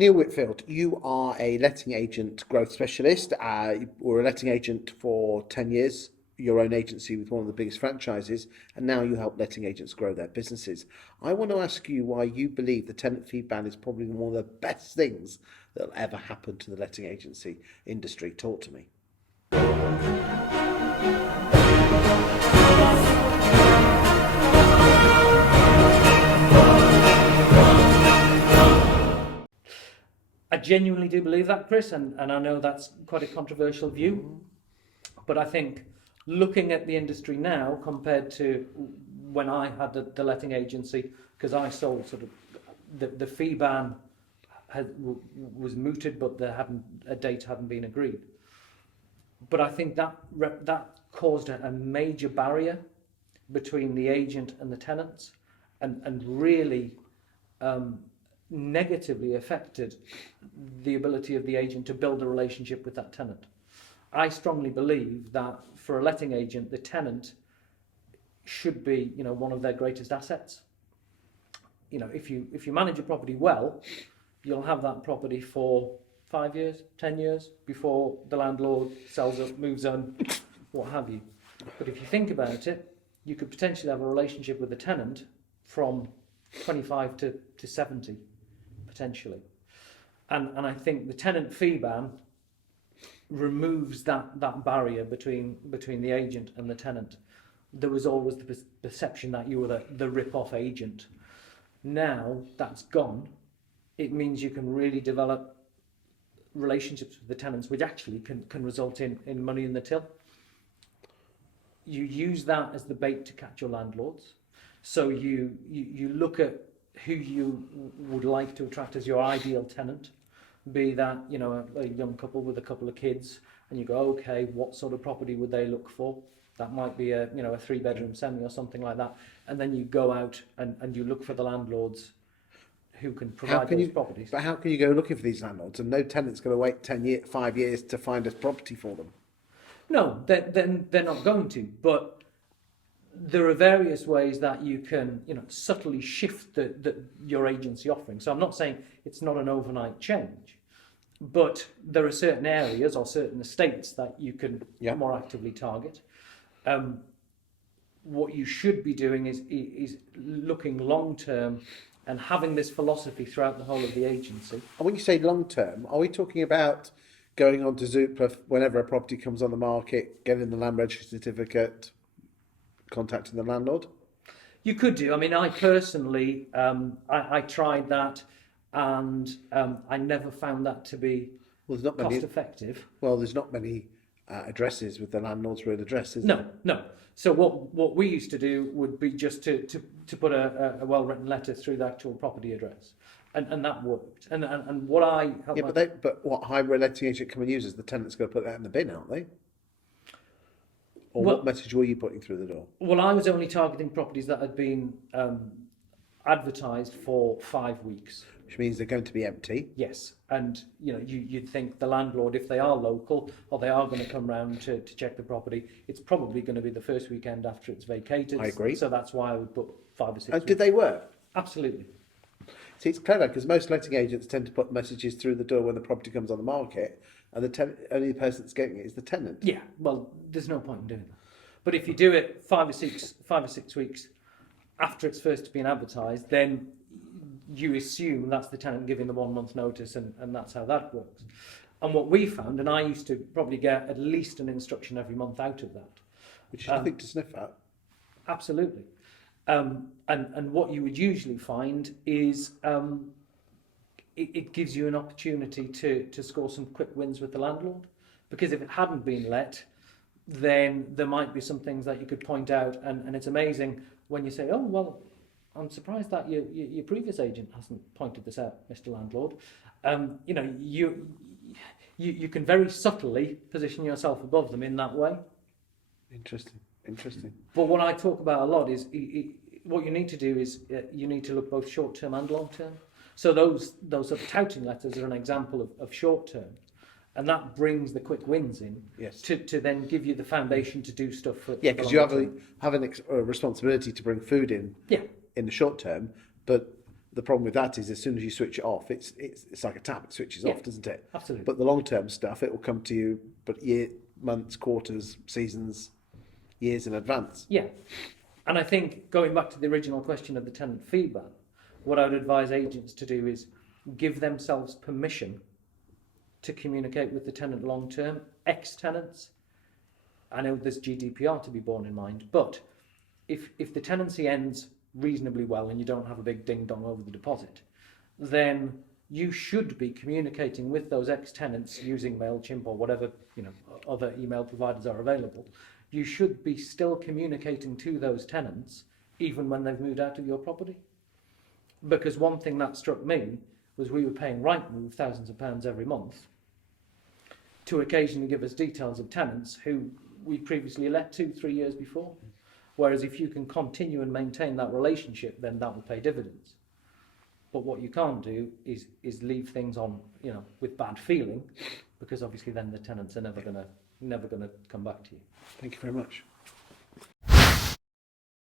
Neil Whitfield, you are a letting agent growth specialist. You were a letting agent for 10 years, your own agency with one of the biggest franchises, and now you help letting agents grow their businesses. I want to ask you why you believe the tenant fee ban is probably one of the best things that'll ever happen to the letting agency industry. Talk to me. I genuinely do believe that, Chris, and I know that's quite a controversial view, but I think looking at the industry now compared to when I had the letting agency, because I sold sort of the fee ban was mooted, but a date hadn't been agreed. But I think that caused a major barrier between the agent and the tenants, and really negatively affected the ability of the agent to build a relationship with that tenant. I strongly believe that for a letting agent, the tenant should be, one of their greatest assets. If you manage a property well, you'll have that property for 5 years, 10 years before the landlord sells it, moves on, what have you. But if you think about it, you could potentially have a relationship with a tenant from 25 to 70, potentially. And I think the tenant fee ban removes that barrier between the agent and the tenant. There was always the perception that you were the rip-off agent. Now that's gone. It means you can really develop relationships with the tenants, which actually can result in money in the till. You use that as the bait to catch your landlords. So you look at who you would like to attract as your ideal tenant, be that a young couple with a couple of kids, and you go, okay, what sort of property would they look for? That might be a 3-bedroom semi or something like that, and then you go out and you look for the landlords who can provide those properties. But how can you go looking for these landlords and no tenant's going to wait 5 years to find a property for them? No, they're not going to, but there are various ways that you can subtly shift your agency offering. So I'm not saying it's not an overnight change, but there are certain areas or certain estates that you can more actively target. What you should be doing is looking long term and having this philosophy throughout the whole of the agency. And when you say long term, are we talking about going on to Zoopla whenever a property comes on the market, getting the land registry certificate, contacting the landlord? You could do. I mean, I personally, I tried that, and I never found that to be cost effective. Well, there's not many addresses with the landlord's real address, is there? No. So what we used to do would be just to put a well-written letter through the actual property address, and that worked. And what I but what high-road letting agent come and use is the tenant's going to put that in the bin, aren't they? Or what message were you putting through the door? Well, I was only targeting properties that had been advertised for 5 weeks. Which means they're going to be empty. Yes, and you'd think the landlord, if they are local or they are going to come round to check the property, it's probably going to be the first weekend after it's vacated. I agree. So that's why I would put 5 or 6 weeks. Did they work? Absolutely. See, it's clever because most letting agents tend to put messages through the door when the property comes on the market, and only the person that's getting it is the tenant. Yeah, well, there's no point in doing that. But if you do it 5 or 6 weeks after it's first been advertised, then you assume that's the tenant giving the 1 month notice, and that's how that works. And what we found, and I used to probably get at least an instruction every month out of that. Which is nothing to sniff at. Absolutely. And what you would usually find is it gives you an opportunity to score some quick wins with the landlord. Because if it hadn't been let, then there might be some things that you could point out, and it's amazing when you say, oh, well, I'm surprised that your previous agent hasn't pointed this out, Mr. Landlord. You can very subtly position yourself above them in that way. Interesting. But what I talk about a lot is what you need to do is you need to look both short term and long term. So those sort of touting letters are an example of short term. And that brings the quick wins in to then give you the foundation to do stuff for because you have a responsibility to bring food in the short term, but The problem with that is as soon as you switch it off, it's like a tap, it switches Yeah, off, doesn't it? absolutely. But the long term stuff, it will come to you, but months, quarters, seasons, years in advance. Yeah, and I think going back to the original question of the tenant fee ban, what I would advise agents to do is give themselves permission to communicate with the tenant long term, ex-tenants. I know there's GDPR to be borne in mind, but if the tenancy ends reasonably well and you don't have a big ding dong over the deposit, then you should be communicating with those ex-tenants using MailChimp or whatever, you know, other email providers are available. You should be still communicating to those tenants even when they've moved out of your property. Because one thing that struck me was we were paying Rightmove thousands of pounds every month to occasionally give us details of tenants who we previously let 2-3 years before. Whereas if you can continue and maintain that relationship, then that will pay dividends. But what you can't do is leave things on, you know, with bad feeling, because obviously then the tenants are never gonna come back to you. Thank you very much.